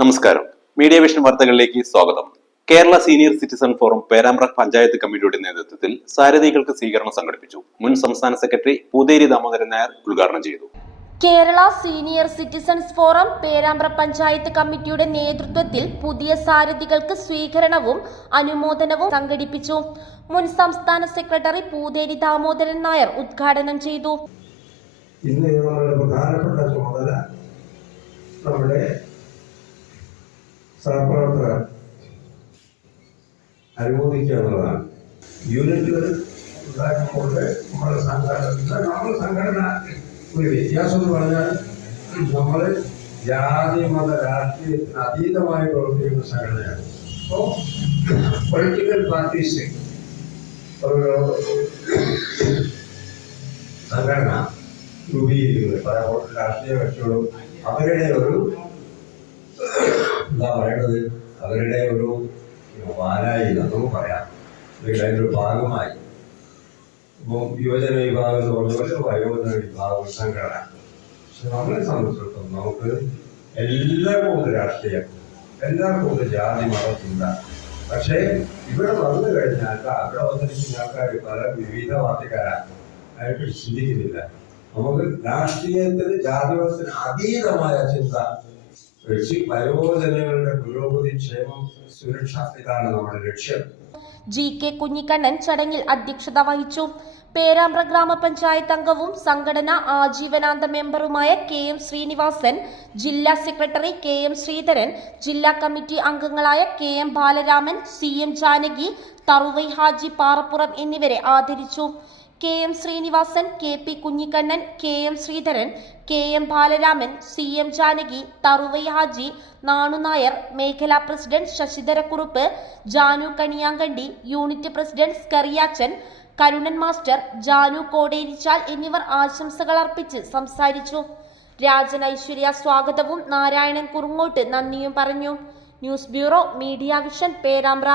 നമസ്കാരം. Media vision വാർത്തകളിലേക്ക് സ്വാഗതം. Kerala senior citizen forum Perambra panchayat കമ്മിറ്റിയുടെ നേതൃത്വത്തിൽ സാരഥികൾക്ക് സ്വീകരണം സംഘടിപ്പിച്ചു. മുൻ സംസ്ഥാന സെക്രട്ടറി പൂതേരി ദാമോദരൻ നായർ ഉദ്ഘാടനം ചെയ്തു. Kerala senior citizens forum Perambra panchayat കമ്മിറ്റിയുടെ നേതൃത്വത്തിൽ പുതിയ സാരഥികൾക്ക് സ്വീകരണവും അനുമോദനവും സംഘടിപ്പിച്ചു. മുൻ സംസ്ഥാന സെക്രട്ടറി പൂതേരി ദാമോദരൻ നായർ ഉദ്ഘാടനം ചെയ്തു. ഇന്ന് നമ്മുടെ പ്രധാനപ്പെട്ട ചുമതല നമ്മുടെ സഹപ്രവർത്തകർ അനുമോദിക്കുക എന്നുള്ളതാണ്. യൂണിറ്റുകൾ ഉണ്ടാക്കുമ്പോൾ നമ്മുടെ സംഘടന ഒരു വ്യത്യാസം എന്ന് പറഞ്ഞാൽ നമ്മൾ ജാതി മത രാഷ്ട്രീയത്തിന് അതീതമായി പ്രവർത്തിക്കുന്ന സംഘടനയാണ്. അപ്പോൾ പൊളിറ്റിക്കൽ പാർട്ടീസ് ഒരു സംഘടന രൂപീകരിക്കുന്നത് പല രാഷ്ട്രീയ കക്ഷികളും അവരുടെ ഒരു എന്താ പറയേണ്ടത് അവരുടെ ഒരു വാലായി നമുക്ക് പറയാം, അല്ലെങ്കിൽ അതിൻ്റെ ഒരു ഭാഗമായി. ഇപ്പം യുവജന വിഭാഗം എന്ന് പറഞ്ഞ വയോജന വിഭാഗം സംഘടന. പക്ഷെ നമ്മളെ സംബന്ധിച്ചിടത്തോളം നമുക്ക് എല്ലാവർക്കും ഉണ്ട് രാഷ്ട്രീയം, എല്ലാവർക്കും ഉണ്ട് ജാതി മതത്തില്ല. പക്ഷേ ഇവിടെ വന്നു കഴിഞ്ഞാൽ അവിടെ വന്നിരിക്കുന്ന ആൾക്കാർ പല വിവിധ പാർട്ടിക്കാരാണ്, ആയിട്ട് ചിന്തിക്കുന്നില്ല. നമുക്ക് രാഷ്ട്രീയത്തിന് ജാതിമതത്തിന് അതീതമായ ചിന്ത വെച്ച് വയോജനങ്ങളുടെ പുരോഗതി, ക്ഷേമം, സുരക്ഷ ഇതാണ് നമ്മുടെ ലക്ഷ്യം. GK കുഞ്ഞിക്കണ്ണൻ ചടങ്ങിൽ അധ്യക്ഷത വഹിച്ചു. പേരാമ്പ്ര ഗ്രാമപഞ്ചായത്ത് അംഗവും സംഘടന ആജീവനാന്ത മെമ്പറുമായ KM ശ്രീനിവാസൻ, ജില്ലാ സെക്രട്ടറി KM ശ്രീധരൻ, ജില്ലാ കമ്മിറ്റി അംഗങ്ങളായ KM ബാലരാമൻ, CM ജാനകി, തറുവൈ ഹാജി പാറപ്പുറം എന്നിവരെ ആദരിച്ചു. KM Sreenivasan, KP Kunhikannan, KM Sreedharan, KM Balaraman, CM Janaki, Tharuvai Haji, Nanu Nair, മേഖലാ president Sasidharakkurup, Janu Kaniyankandi, unit president Skariyachan, Karunan master, Janu Kodericchal എന്നിവർ ആശംസകൾ അർപ്പിച്ച് സംസാരിച്ചു. രാജൻ ഐശ്വര്യ സ്വാഗതവും നാരായണൻ കുറുങ്ങോട്ട് നന്ദിയും പറഞ്ഞു. News bureau, media vision, Perambra.